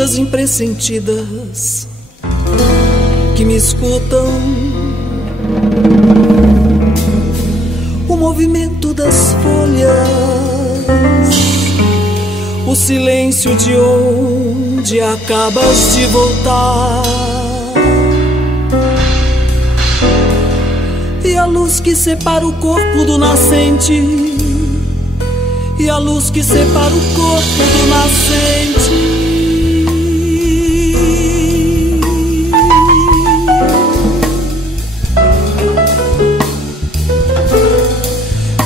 coisas impressentidas que me escutam. O movimento das folhas, o silêncio de onde acabas de voltar, e a luz que separa o corpo do nascente, e a luz que separa o corpo do nascente.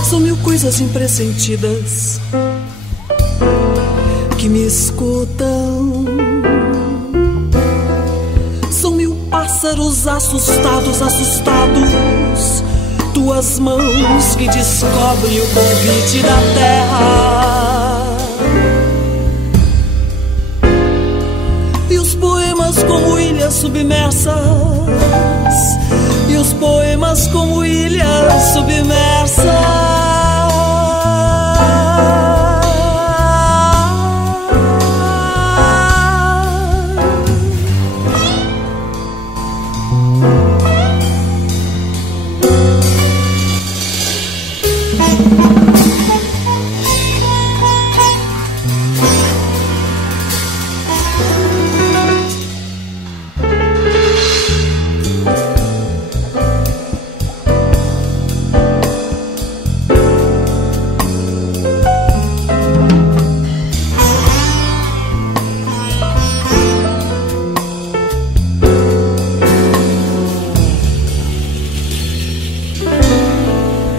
São mil coisas impressentidas que me escutam. São mil pássaros assustados, assustados, tuas mãos que descobrem o convite da terra. E os poemas como ilhas submersas, e os poemas como ilhas submersas.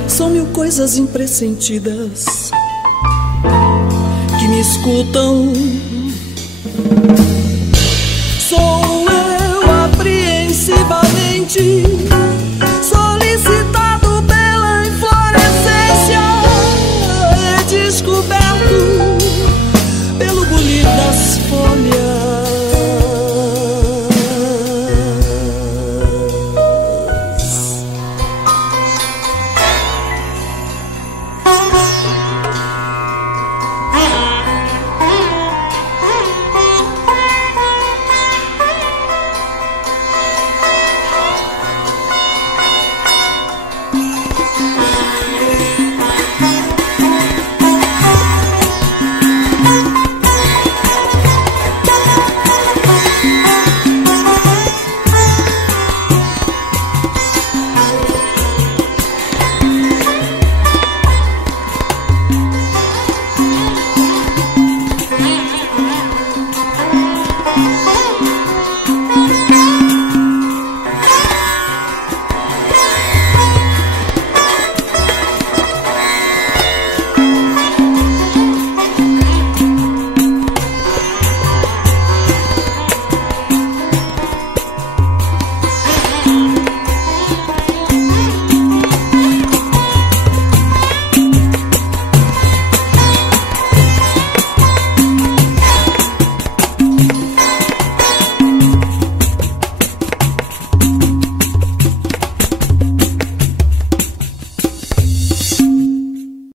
São mil coisas impressentidas que me escutam. Sou eu apreensivamente solicitado pela inflorescência, descoberto